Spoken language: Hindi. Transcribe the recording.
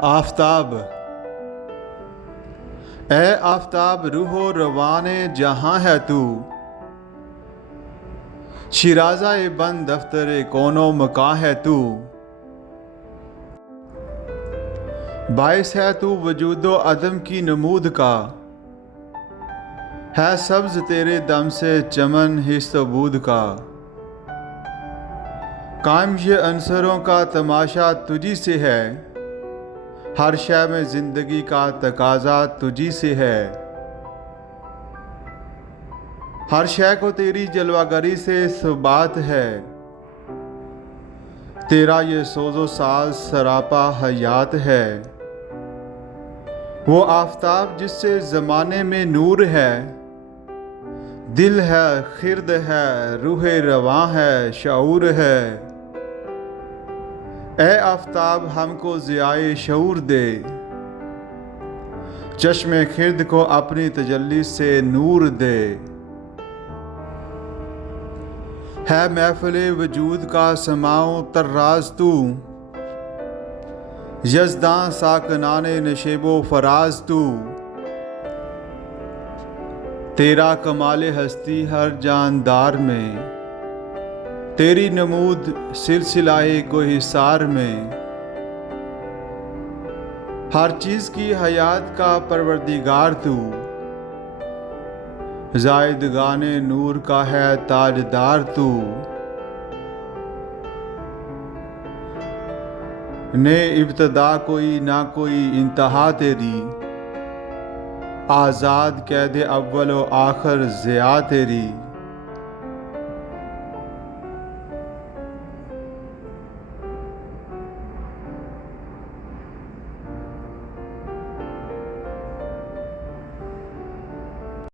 आफ़ताब। ए आफ़ताब रूहो रवाने जहाँ है तू, शिराज़ा बंद दफ्तर कौनो मकां है तू। बाइस है तू वजूदो अदम की नमूद का, है सब्ज़ तेरे दम से चमन हिस्तबूद का। कायम ये अंसरों का तमाशा तुझी से है, हर शय में ज़िंदगी का तकाज़ा तुझी से है। हर शय को तेरी जलवागरी से सुबात है, तेरा ये सोज़ो साज सरापा हयात है। वो आफ़ताब जिससे ज़माने में नूर है, दिल है, खिरद है, रूह रवां है, शऊर है। ए आफ़ताब हमको ज़ियाए शऊर दे, चश्मे खिरद को अपनी तजल्ली से नूर दे। है महफ़िल वजूद का समाओ तर्राज़ तू, यज़दां साकनाने नशेबो फराज तू। तेरा कमाले हस्ती हर जानदार में, तेरी नमूद सिलसिलाए कोहिसार में। हर चीज़ की हयात का परवरदिगार तू, ज़ायदगाने नूर का है ताजदार तू। ने इब्तदा कोई ना कोई इंतहा तेरी, आज़ाद कैद अव्वल व आखिर ज़िया तेरी।